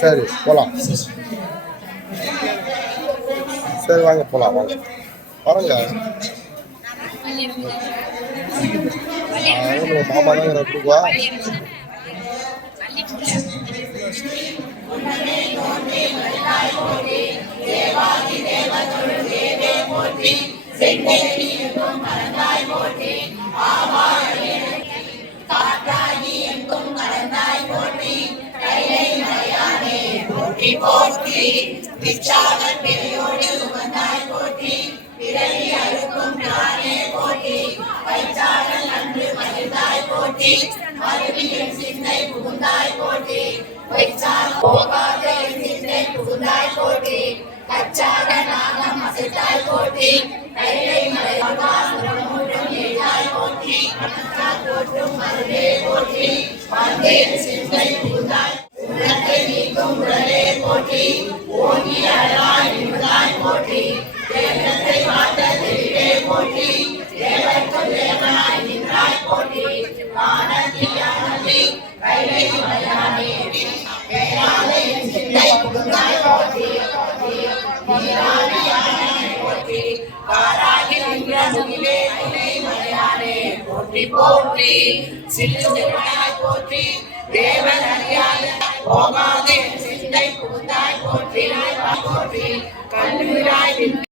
சரி போலாம். சரி வாங்க போகலாம் வாங்க. பாருங்க மாமா தான் இருக்குவா செங்கேரி போற்றி போற்றி பிச்சாளர் பெரியோடு உமதாய் போற்றி பிறவி அறுக்கும் நானே போற்றி பைச்சாளர் அன்று மகிழ்ந்தாய் போற்றி மறுவியின் சிந்தை புகுந்தாய் போற்றி பைச்சால் போகாத என் சிந்தை புகுந்தாய் போற்றி கச்சாக நாகம் அசைத்தாய் போற்றி கைலை மலை மூன்றும் எழுதாய் போற்றி போற்றும் மருளே போற்றி வந்தேன் போற்றி ஓங்கி அழகாய் நிமிர்ந்தாய் போற்றி தேகத்தை காத்த தெளிவே போற்றி தேவர்க்கு தேவனாய் நின்றாய் போற்றி ஆனந்தி ஆனந்தி கைலை மயானே பேராத என் சிந்தை கொடுத்தாய் போற்றி நீராதி ஆனந்தி போற்றி காராகி நின்ற முகிலே கைலை மயானே போற்றி போற்றி சில்லு போற்றி தேவன் அறியாத போகாதே போற்றி கல்விழாய்